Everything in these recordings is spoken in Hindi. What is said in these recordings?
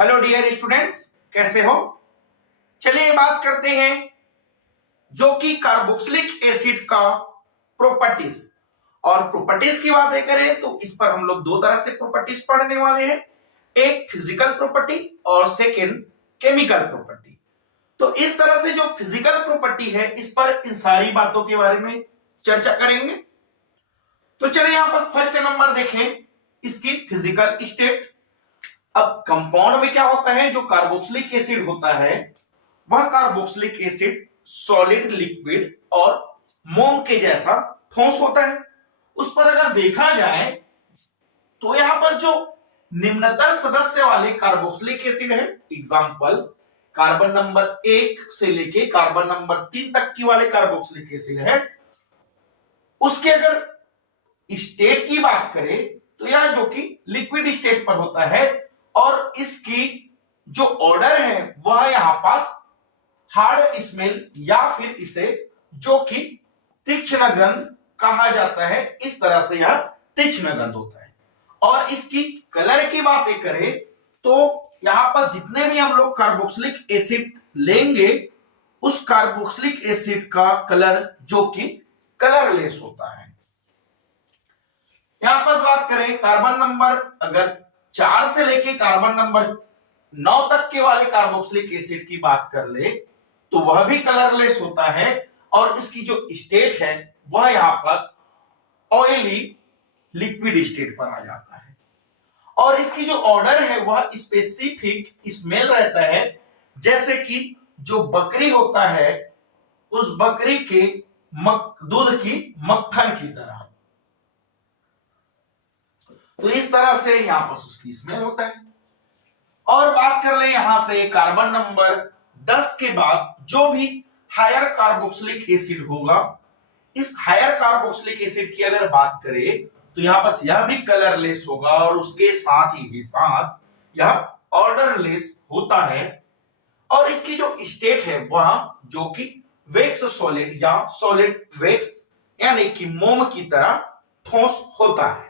हेलो डियर स्टूडेंट्स, कैसे हो? चलिए बात करते हैं जो कि कार्बोक्सिलिक एसिड का प्रॉपर्टीज। और प्रॉपर्टीज की बातें करें तो इस पर हम लोग दो तरह से प्रॉपर्टीज पढ़ने वाले हैं, एक फिजिकल प्रॉपर्टी और सेकंड केमिकल प्रॉपर्टी। तो इस तरह से जो फिजिकल प्रॉपर्टी है इस पर इन सारी बातों के बारे में चर्चा करेंगे। तो चलिए यहां पर फर्स्ट नंबर देखें, इसकी फिजिकल स्टेट। अब कंपाउंड में क्या होता है, जो कार्बोक्सिलिक एसिड होता है वह कार्बोक्सिलिक एसिड सॉलिड, लिक्विड और मोम के जैसा ठोस होता है। उस पर अगर देखा जाए तो यहां पर जो निम्नतर सदस्य वाले कार्बोक्सिलिक एसिड है, एग्जांपल कार्बन नंबर 1 से लेके कार्बन नंबर 3 तक की वाले कार्बोक्सिलिक एसिड है, उसके अगर स्टेट की बात करें तो यह जो कि लिक्विड स्टेट पर होता है और इसकी जो ऑर्डर है वह यहां पास हार्ड स्मेल या फिर इसे जो कि तीक्ष्ण गंध कहा जाता है। इस तरह से यह तीक्ष्ण गंध होता है। और इसकी कलर की बातें करें तो यहां पर जितने भी हम लोग कार्बोक्सिलिक एसिड लेंगे उस कार्बोक्सिलिक एसिड का कलर जो कि कलरलेस होता है। यहां पर बात करें कार्बन नंबर अगर 4 से लेके कार्बन नंबर 9 तक के वाले कार्बोक्सिलिक एसिड की बात कर ले तो वह भी कलरलेस होता है और इसकी जो स्टेट है वह यहां पर ऑयली लिक्विड स्टेट पर आ जाता है। और इसकी जो ऑर्डर है वह स्पेसिफिक स्मेल रहता है, जैसे कि जो बकरी होता है उस बकरी के दूध की मक्खन की तरह। तो इस तरह से यहां पर उसकी स्मेल होता है। और बात कर ले यहां से कार्बन नंबर 10 के बाद जो भी हायर कार्बोक्सिलिक एसिड होगा, इस हायर कार्बोक्सिलिक एसिड की अगर बात करें तो यहां पर यह भी कलरलेस होगा और उसके साथ ही साथ यह ऑर्डरलेस होता है। और इसकी जो स्टेट है वह जो कि वैक्स सॉलिड या सॉलिड वैक्स यानी कि मोम की तरह ठोस होता है।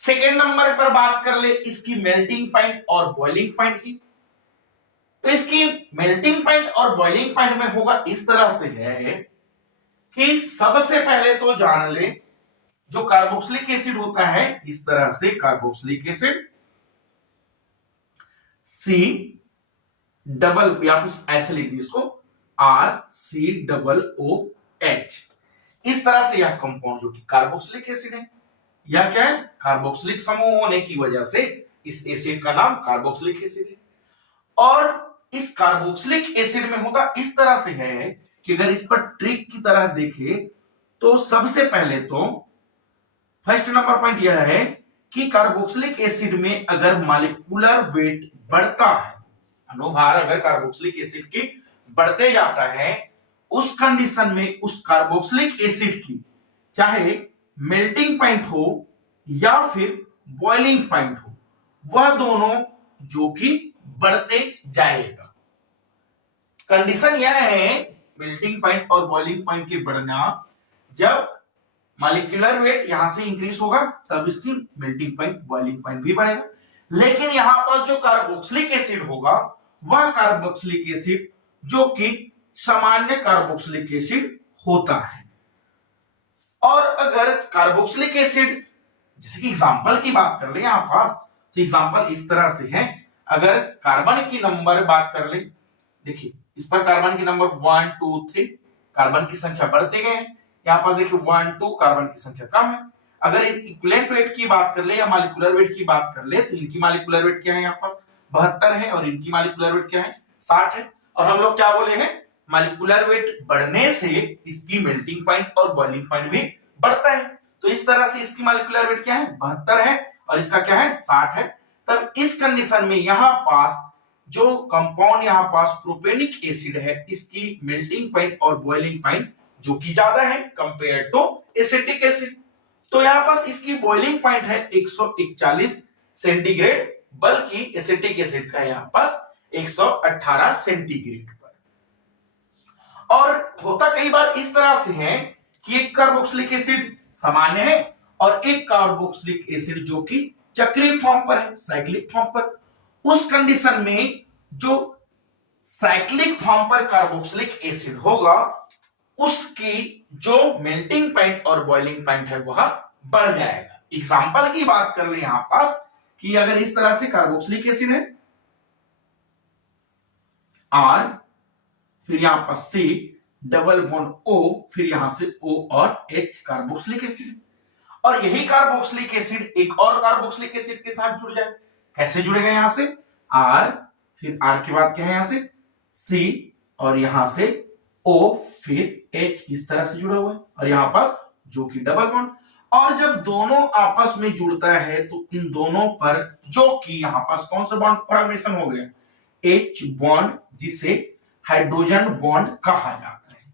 सेकेंड नंबर पर बात कर ले इसकी मेल्टिंग पॉइंट और बॉइलिंग पॉइंट की। तो इसकी मेल्टिंग पॉइंट और बॉइलिंग पॉइंट में होगा इस तरह से है कि सबसे पहले तो जान ले जो कार्बोक्सिलिक एसिड होता है इस तरह से कार्बोक्सिलिक एसिड सी डबल या ऐसे लिख दी इसको RCOOH। इस तरह से यह कंपाउंड जो कि कार्बोक्सिलिक एसिड है, यह क्या है, कार्बोक्सिलिक समूह होने की वजह से इस एसिड का नाम कार्बोक्सिलिक एसिड है। और इस कार्बोक्सिलिक एसिड में होगा इस तरह से है कि अगर इस पर ट्रिक की तरह देखे तो सबसे पहले तो फर्स्ट नंबर पॉइंट यह है कि कार्बोक्सिलिक एसिड में अगर मॉलिक्यूलर वेट बढ़ता है, अनुभार अगर कार्बोक्सिलिक एसिड की बढ़ते जाता है, उस कंडीशन में उस कार्बोक्सिलिक एसिड की चाहे मेल्टिंग पॉइंट हो या फिर बॉइलिंग पॉइंट हो, वह दोनों जो कि बढ़ते जाएगा। कंडीशन यह है मेल्टिंग पॉइंट और बॉइलिंग पॉइंट के बढ़ना, जब मॉलिक्यूलर वेट यहां से इंक्रीज होगा तब इसकी मेल्टिंग पॉइंट बॉइलिंग पॉइंट भी बढ़ेगा। लेकिन यहां पर जो कार्बोक्सिलिक एसिड होगा वह कार्बोक्सिलिक एसिड जो कि सामान्य कार्बोक्सिलिक एसिड होता है। और अगर कार्बोक्सिलिक एसिड जैसे कि एग्जांपल की बात कर ले यहां पास, तो एग्जांपल इस तरह से है। अगर कार्बन की नंबर बात कर ले, देखिए इस पर कार्बन की नंबर 1 2 3 कार्बन की संख्या बढ़ते गए, यहां पर देखिए 1 2 कार्बन की संख्या कम है। अगर इक्विवेलेंट वेट की बात कर ले या मॉलिक्यूलर वेट की बात कर ले तो इनकी मॉलिक्यूलर वेट क्या है, यहाँ पर 72 है और इनकी मॉलिक्यूलर वेट क्या है 60 है। और हम लोग क्या बोले हैं, मॉलिक्यूलर वेट बढ़ने से इसकी मेल्टिंग पॉइंट और बॉइलिंग पॉइंट भी बढ़ता है। तो इस तरह से इसकी मॉलिक्यूलर वेट क्या है 72 है और इसका क्या है 60 है। तब इस कंडीशन में यहां पास जो कंपाउंड यहां पास प्रोपेनिक एसिड है, इसकी मेल्टिंग पॉइंट और बॉइलिंग पॉइंट जो कि ज्यादा है कंपेयर टू एसिटिक एसिड। तो यहां पास इसकी बॉइलिंग पॉइंट है 141 सेंटीग्रेड, बल्कि एसिटिक एसिड का यहां पास 118 सेंटीग्रेड पर। और होता कई बार इस तरह से है कि एक कार्बोक्सिलिक एसिड सामान्य है और एक कार्बोक्सिलिक एसिड जो कि चक्रीय फॉर्म पर है, साइक्लिक फॉर्म पर, उस कंडीशन में जो साइक्लिक फॉर्म पर कार्बोक्सिलिक एसिड होगा उसकी जो मेल्टिंग पॉइंट और बॉइलिंग पॉइंट है वह बढ़ जाएगा। एग्जांपल की बात कर ले यहां पास कि अगर इस तरह से कार्बोक्सिलिक एसिड है R, फिर यहां पर C डबल बॉन्ड O, फिर यहां से O और H कार्बोक्सिलिक एसिड, और यही कार्बोक्सिलिक एसिड एक और कार्बोक्सिलिक एसिड के साथ जुड़ जाए। कैसे जुड़ेगा? यहां से R, फिर R के बाद क्या है यहां से C, और यहां से O, फिर H, इस तरह से जुड़ा हुआ है, और यहां पर जो कि डबल बॉन्ड। और जब दोनों आपस में जुड़ता है तो इन दोनों पर जो कि यहां पास कौन सा बॉन्ड फॉर्मेशन हो गया? H बॉन्ड, जिसे हाइड्रोजन बॉन्ड कहा जाता है।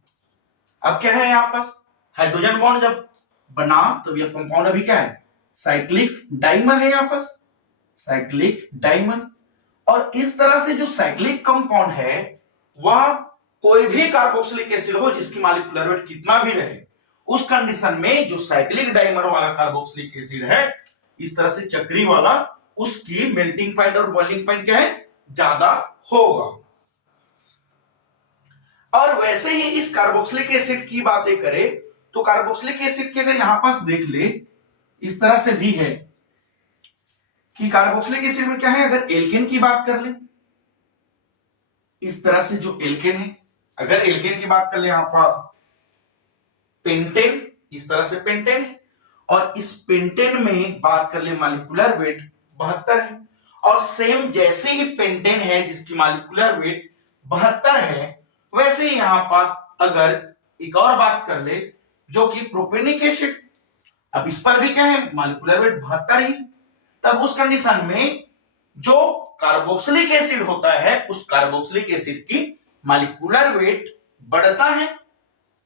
अब क्या है यहां पास? हाइड्रोजन बॉन्ड जब बना तो यह कंपाउंड अभी क्या है? साइक्लिक डाइमर है यहां पास, साइक्लिक डाइमर। और इस तरह से जो साइक्लिक कंपाउंड है वह कोई भी कार्बोक्सिलिक एसिड हो जिसकी मॉलिक्यूलर वेट कितना भी रहे, उस कंडीशन में जो साइक्लिक डाइमर वाला कार्बोक्सिलिक एसिड है इस तरह से चक्री वाला, उसकी मेल्टिंग पॉइंट और बॉइलिंग पॉइंट क्या है? ज्यादा होगा। और वैसे ही इस कार्बोक्सिलिक एसिड की बातें करें तो कार्बोक्सिलिक एसिड की अगर यहां पास देख ले, इस तरह से भी है कि कार्बोक्सिलिक एसिड में क्या है, अगर एल्केन की बात कर ले, इस तरह से जो एल्केन है, अगर एल्केन की बात कर ले यहां पास पेंटेन, इस तरह से पेंटेन है, और इस पेंटेन में बात कर ले मॉलिक्यूलर वेट 72 है, और सेम जैसे ही पेंटेन है जिसकी मॉलिक्यूलर वेट 72 है, वैसे ही यहां पास अगर एक और बात कर ले जो कि प्रोपेनिक एसिड, अब इस पर भी क्या है? मॉलिक्यूलर वेट 72 ही, तब उस कंडीशन में जो कार्बोक्सिलिक एसिड होता है उस कार्बोक्सिलिक एसिड की मॉलिक्यूलर वेट बढ़ता है,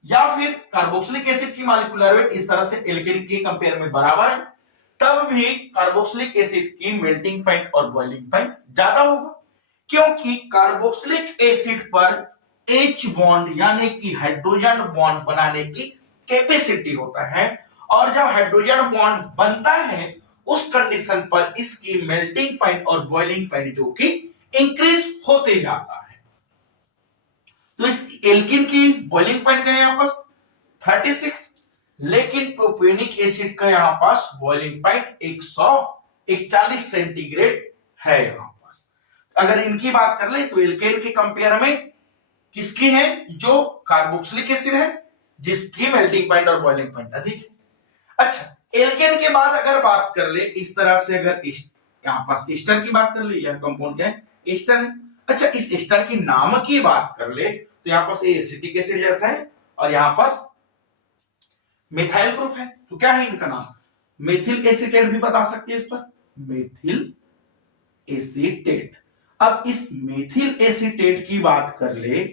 या फिर कार्बोक्सिलिक एसिड की मॉलिक्यूलर वेट इस तरह से एल्केन के कंपेयर में बराबर है, तब भी कार्बोक्सिलिक एसिड की मेल्टिंग पॉइंट और बॉइलिंग पॉइंट ज्यादा होगा, क्योंकि कार्बोक्सिलिक एसिड पर H बॉन्ड यानी कि हाइड्रोजन बॉन्ड बनाने की कैपेसिटी होता है, और जब हाइड्रोजन बॉन्ड बनता है उस कंडीशन पर इसकी मेल्टिंग पॉइंट और बॉइलिंग पॉइंट जो कि इंक्रीज होते जाता है। तो इस एल्कीन की बॉइलिंग पॉइंट क्या है यहां पास? 36, लेकिन प्रोपेनिक एसिड का यहां पास बॉइलिंग पॉइंट 141 सेंटीग्रेड है यहां पास। अगर इनकी बात कर ले तो एल्केन के कंपेयर में किसकी है? जो कार्बोक्सिलिक एसिड है जिसकी मेल्टिंग पॉइंट और बॉइलिंग पॉइंट अधिक है। अच्छा, एल्केन के बाद अगर बात कर ले इस तरह से, अगर यहां पास एस्टर की बात कर ले, यह कंपाउंड क्या है? एस्टर है। अच्छा, इस एस्टर की नाम की बात कर ले तो यहां पास एसिटिक एसिड जैसा है, और यहां पास मिथाइल ग्रुप है, तो क्या है इनका नाम? मेथिल एसीटेट भी बता सकते हैं इस पर, मेथिल एसीटेट। अब इस मेथिल एसीटेट की बात कर ले,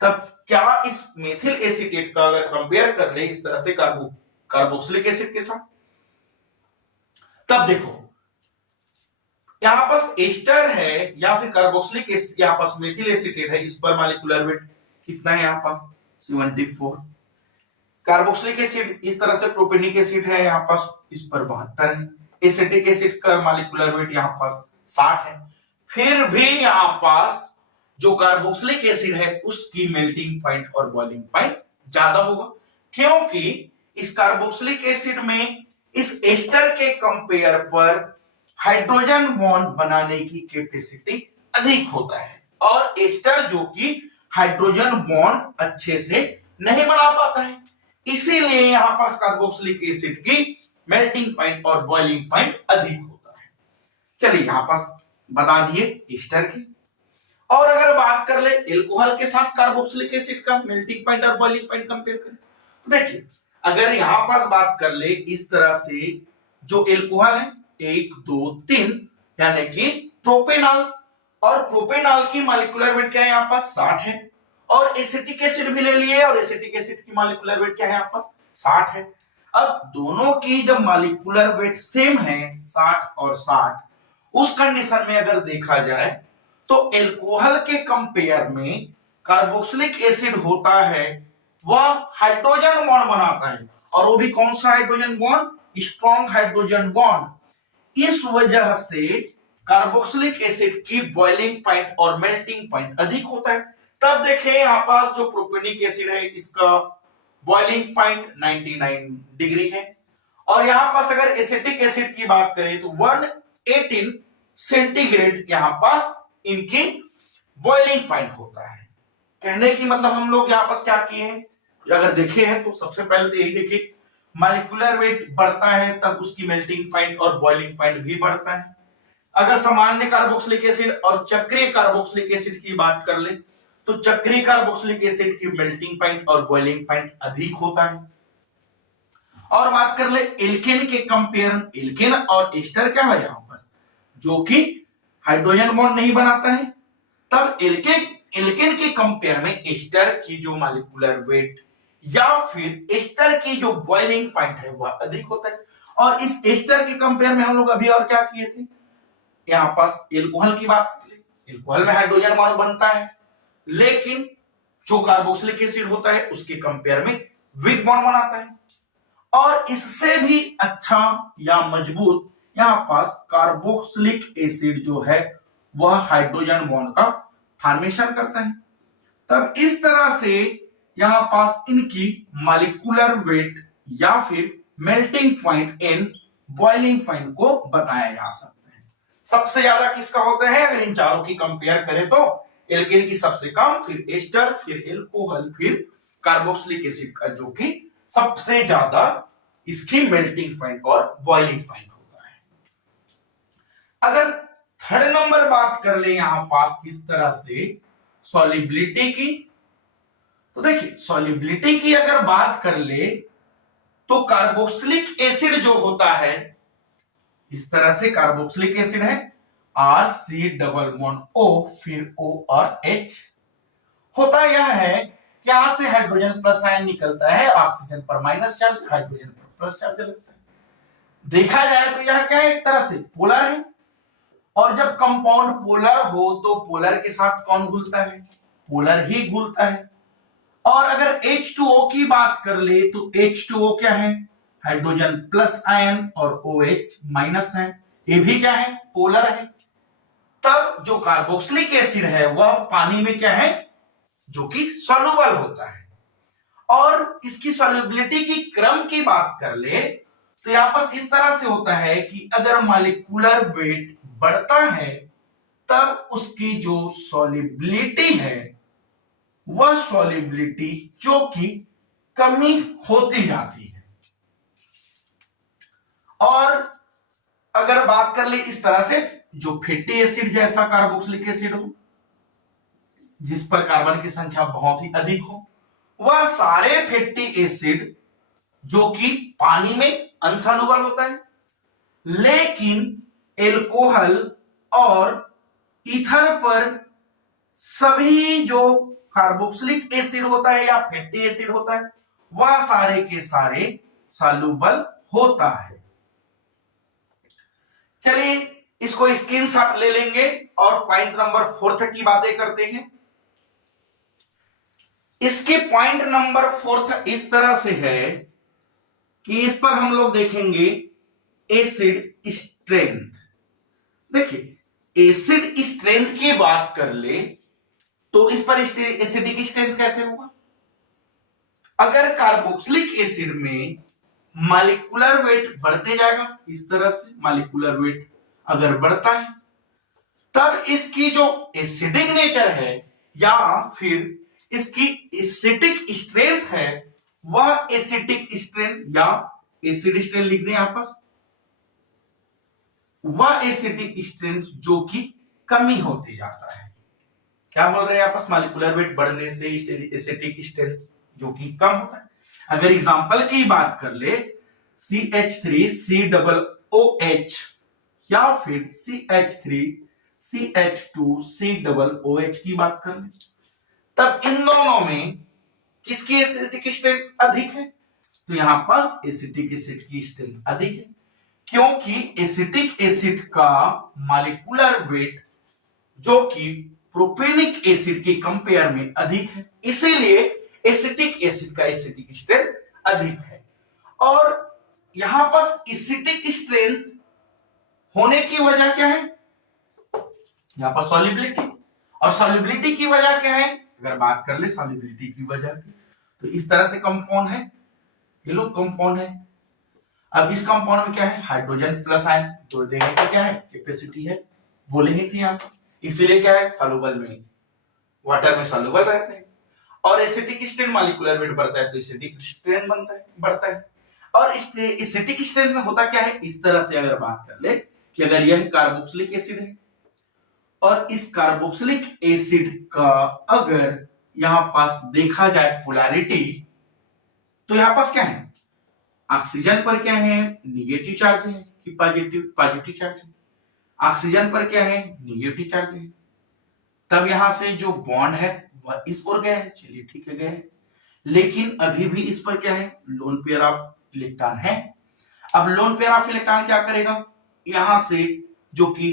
तब क्या इस मेथिल एसीटेट का अगर कंपेयर कर ले इस तरह से कार्बोक्सिलिक एसिड के साथ, तब देखो यहां पास एस्टर है या फिर कार्बोक्सिलिक एसिड, यहां पास मेथिल एसीटेट है, इस पर मॉलिक्यूलर वेट कितना है यहां पास? 74। कार्बोक्सिलिक एसिड इस तरह से प्रोपेनिक एसिड है यहां पास, इस पर 72 है। एसिटिक एसिड का मॉलिक्यूलर वेट यहां पास 60 है। फिर भी यहां पास जो कार्बोक्सिलिक एसिड है उसकी मेल्टिंग पॉइंट और बॉइलिंग पॉइंट ज्यादा होगा, क्योंकि इस कार्बोक्सिलिक एसिड में इस एस्टर के कंपेयर पर हाइड्रोजन बॉन्ड बनाने की कैपेसिटी अधिक होता है, और एस्टर जो कि हाइड्रोजन बॉन्ड अच्छे से नहीं बना पाता है, इसीलिए यहां पास कार्बोक्सिलिक एसिड की मेल्टिंग पॉइंट और बॉइलिंग पॉइंट अधिक होता है। चलिए यहां पास बता दिए एस्टर की। और अगर बात कर ले एल्कोहल के साथ कार्बोक्सिलिक एसिड का मेल्टिंग पॉइंट और बॉइलिंग पॉइंट कंपेयर करें तो देखिए, अगर यहां पास बात कर ले इस तरह से जो एल्कोहल है 1 2 3 यानी कि प्रोपेनॉल, और प्रोपेनॉल की मॉलिक्यूलर वेट क्या है यहां पास? 60 है। और एसिटिक एसिड भी ले लिए, और एसिटिक एसिड की मॉलिक्यूलर वेट क्या है यहां पास? 60 है। अब दोनों की जब मॉलिक्यूलर वेट सेम है 60 और 60, उस कंडीशन में अगर देखा जाए तो एल्कोहल के कंपेयर में कार्बोक्सिलिक एसिड होता है वह हाइड्रोजन बॉन्ड बनाता है, और वो भी कौन सा hydrogen bond? Strong hydrogen bond. इस वजह से कार्बोक्सिलिक एसिड की बॉइलिंग पॉइंट और मेल्टिंग पॉइंट अधिक होता है। तब देखें यहां पास जो प्रोपेनिक एसिड है इसका बॉइलिंग पॉइंट 99 डिग्री है, और यहां पास अगर एसिटिक एसिड की बात करें तो 118 सेंटीग्रेड यहां पास इनकी बॉइलिंग पॉइंट होता है। कहने की मतलब हम लोग यहां पास क्या किए हैं, अगर देखे हैं तो सबसे पहले तो यही देखिए, मॉलिक्यूलर वेट बढ़ता है तब उसकी मेल्टिंग पॉइंट और बॉइलिंग पॉइंट भी बढ़ता है। अगर सामान्य कार्बोक्सिलिक एसिड और चक्रीय कार्बोक्सिलिक एसिड की बात कर ले तो चक्रीय कार्बोक्सिलिक एसिड की मेल्टिंग पॉइंट और बॉइलिंग पॉइंट अधिक होता है। और बात कर ले एल्केन के कंपेयर, एल्केन और एस्टर क्या है यहां पर, जो कि हाइड्रोजन बॉन्ड नहीं बनाता है, तब एल्केन के कंपेयर में एस्टर की जो मॉलिक्यूलर वेट या फिर एस्टर की जो बॉइलिंग पॉइंट है वह अधिक होता है। और इस एस्टर के कंपेयर में हम लोग अभी और क्या किए थे, यहां पास एल्कोहल की बात कर ले, एल्कोहल में हाइड्रोजन बॉन्ड बनता है, लेकिन जो कार्बोक्सिलिक एसिड होता है उसके कंपेयर में वीक बॉन्ड बनाता है। और इससे भी अच्छा या मजबूत यहां पास कार्बोक्सिलिक एसिड जो है वह हाइड्रोजन बॉन्ड का फॉर्मेशन करता है। तब इस तरह से यहां पास इनकी मॉलिक्यूलर वेट या फिर melting point and boiling point को बताया जा सकता है। सबसे ज्यादा किसका होता है, अगर इन चारों की कंपेयर करें तो एल्केन की सबसे कम, फिर एस्टर, फिर एल्कोहल, फिर कार्बोक्सिलिक एसिड का जो कि सबसे ज्यादा इसकी मेल्टिंग पॉइंट और बॉइलिंग पॉइंट होता है। अगर थर्ड नंबर बात कर ले यहां पास किस तरह से सॉल्युबिलिटी की, तो देखिए सॉल्युबिलिटी की अगर बात कर ले तो कार्बोक्सिलिक एसिड जो होता है इस तरह से, कार्बोक्सिलिक एसिड है RC≡O फिर O और H, होता यह है कि यहां से हाइड्रोजन प्लस आयन निकलता है, ऑक्सीजन पर माइनस चार्ज, हाइड्रोजन पर प्लस चार्ज लगता है। देखा जाए तो यह क्या है, एक तरह से पोलर है, और जब कंपाउंड पोलर हो तो पोलर के साथ कौन घुलता है, पोलर ही घुलता है। और अगर H2O की बात कर ले तो H2O क्या है, हाइड्रोजन प्लस आयन, और OH माइनस है, ये भी क्या है, पोलर है। तब जो कार्बोक्सिलिक एसिड है वह पानी में क्या है, जो कि सॉल्युबल होता है। और इसकी सॉल्युबिलिटी की क्रम की बात कर ले तो यहां पर इस तरह से होता है कि अगर मॉलिक्यूलर वेट बढ़ता है तब उसकी जो सॉल्युबिलिटी है वह सॉल्युबिलिटी जो कि कमी होती जाती है। और अगर बात कर ले इस तरह से, जो फैटी एसिड जैसा कार्बोक्सिलिक एसिड हो जिस पर कार्बन की संख्या बहुत ही अधिक हो, वह सारे फैटी एसिड जो कि पानी में अनसॉल्युबल होता है, लेकिन एल्कोहल और ईथर पर सभी जो कार्बोक्सिलिक एसिड होता है या फैटी एसिड होता है वह सारे के सारे सॉल्युबल होता है। चलिए इसको स्क्रीनशॉट ले लेंगे और पॉइंट नंबर 4 की बातें करते हैं। इसके पॉइंट नंबर 4 इस तरह से है कि इस पर हम लोग देखेंगे एसिड स्ट्रेंथ। देखिए एसिड स्ट्रेंथ की बात कर ले तो इस पर एसिडिक स्ट्रेंथ कैसे होगा, अगर कार्बोक्सिलिक एसिड में मॉलिक्यूलर वेट बढ़ते जाएगा, इस तरह से मॉलिक्यूलर वेट अगर बढ़ता है तब इसकी जो एसिडिक नेचर है या फिर इसकी एसिडिक स्ट्रेंथ है वह एसिडिक स्ट्रेंथ या एसिड स्ट्रेंथ लिख दें यहां पर, वह एसिडिक स्ट्रेंथ जो कि कमी होती जाता है। क्या बोल रहे हैं आपस, मॉलिक्यूलर वेट बढ़ने से एसिडिक स्ट्रेंथ जो कि कम होता है। अगर एग्जांपल की बात कर ले CH3COOH या फिर CH3CH2COOH की बात कर ले तब इन दोनों में किसकी एसिडिक स्ट्रेंथ अधिक है, तो यहां पर एसिटिक एसिड की स्ट्रेंथ अधिक है, क्योंकि एसिटिक एसिड का मॉलिक्यूलर वेट जो कि प्रोपेनिक एसिड के कंपेयर में अधिक है, इसीलिए एसिटिक एसिड का एसिडिक स्ट्रेंथ अधिक है। और यहां पर एसिटिक स्ट्रेंथ होने की वजह क्या है, यहां पर सॉल्युबिलिटी, और सॉल्युबिलिटी की वजह क्या है, अगर बात कर ले सॉल्युबिलिटी की वजह की, तो इस तरह से कंपाउंड है, ये लोग कंपाउंड है। अब इस कंपाउंड में क्या है, हाइड्रोजन प्लस आयन, तो देने की क्या है कैपेसिटी है, बोले ही थी आप, इसीलिए क्या है सॉल्युबल में, वाटर में सॉल्युबल रहते हैं। और एसिटिक स्ट्रेन मॉलिक्यूलर वेट बढ़ता है तो एसिटिक स्ट्रेन बनता है, बढ़ता है। और इस एसिटिक स्ट्रेन में होता क्या है, इस तरह से अगर बात कर ले कि अगर यह कार्बोक्सिलिक एसिड है और इस कार्बोक्सिलिक एसिड का अगर यहां पास देखा जाए पोलैरिटी, तो यहां पास क्या है, ऑक्सीजन पर क्या है निगेटिव चार्ज है कि पॉजिटिव चार्ज है, ऑक्सीजन पर क्या है निगेटिव चार्ज है, तब यहां से जो बॉन्ड है वह इस ओर गया है, चलिए ठीक है गया है, लेकिन अभी भी इस पर क्या है लोन पेयर ऑफ इलेक्ट्रॉन है। अब लोन पेयर ऑफ इलेक्ट्रॉन क्या करेगा, यहां से जो कि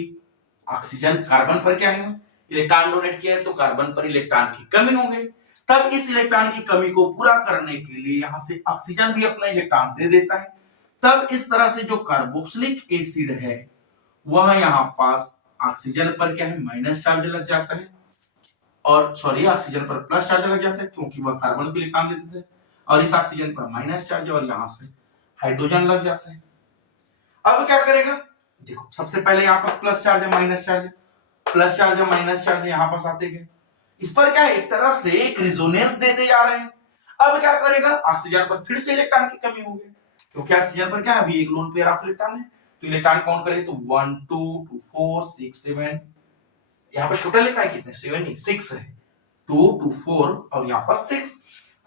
ऑक्सीजन कार्बन पर क्या है इलेक्ट्रॉन डोनेट किया है, तो कार्बन पर इलेक्ट्रॉन की कमी हो गई, तब इस इलेक्ट्रॉन की कमी को पूरा करने के लिए यहां से ऑक्सीजन भी अपना इलेक्ट्रॉन दे देता है, तब इस तरह से जो कार्बोक्सिलिक एसिड है वह यहां पास ऑक्सीजन पर क्या है माइनस चार्ज लग जाता है, और सॉरी ऑक्सीजन पर प्लस चार्ज लग जाता है क्योंकि वह कार्बन को इलेक्ट्रॉन दे देता है, और इस ऑक्सीजन पर माइनस चार्ज और यहां से हाइड्रोजन लग जाता है। अब क्या करेगा, देखो सबसे पहले यहाँ पर प्लस चार्ज है माइनस चार्ज है, प्लस चार्ज है माइनस चार्ज है, यहाँ पास आते गए, इस पर क्या है एक तरह से एक रिजोनेंस देते जा रहे हैं। अब क्या करेगा, ऑक्सीजन पर फिर से इलेक्ट्रॉन की कमी होगी क्योंकि ऑक्सीजन पर क्या है अभी एक लोन पेयर ऑफ इलेक्ट्रॉन है, तो इलेक्ट्रॉन काउंट करें तो 1 2 2 4 6 7, यहाँ पर टोटल इलेक्ट्रॉन कितने 7 नहीं 6 है, 2 2 4 और यहाँ पर 6।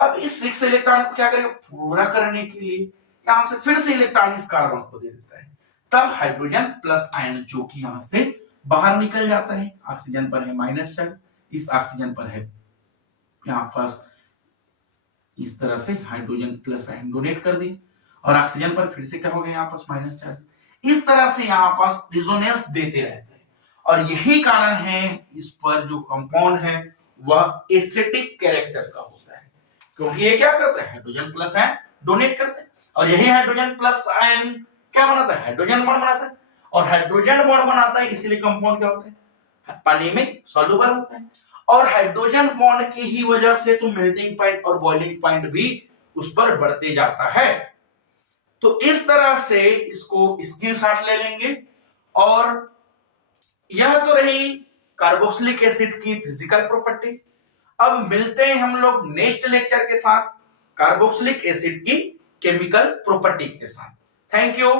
अब इस 6 इलेक्ट्रॉन को क्या करेगा पूरा करने के लिए यहां से फिर से इलेक्ट्रॉन इस कार्बन को दे देता है, तब हाइड्रोजन प्लस आयन जो कि यहां से बाहर निकल जाता है, ऑक्सीजन पर है माइनस चार्ज, इस ऑक्सीजन पर है यहां पास इस तरह से हाइड्रोजन प्लस आयन डोनेट कर दी, और ऑक्सीजन पर फिर से क्या हो गया यहाँ पास माइनस चार्ज, इस तरह से यहाँ पास रिजोनेंस देते रहते हैं, और यही कारण है इस पर जो कंपाउंड है वह एसिटिक कैरेक्टर का होता है, क्योंकि ये क्या करता है हाइड्रोजन प्लस आयन डोनेट करते हैं, और यही हाइड्रोजन प्लस आयन क्या बनाता है हाइड्रोजन बॉन्ड बनाता है, और हाइड्रोजन बॉन्ड बनाता है इसलिए कंपाउंड क्या होता है पानी में सॉल्युबल होता है, और हाइड्रोजन बॉन्ड की ही वजह से तो मेल्टिंग पॉइंट और बॉइलिंग पॉइंट भी उस पर बढ़ते जाता है। तो इस तरह से इसको स्क्रीनशॉट ले लेंगे, और यह तो रही कार्बोक्सिलिक एसिड की फिजिकल प्रॉपर्टी। अब मिलते हैं हम लोग नेक्स्ट लेक्चर के साथ कार्बोक्सिलिक एसिड की केमिकल प्रॉपर्टी के साथ। Thank you.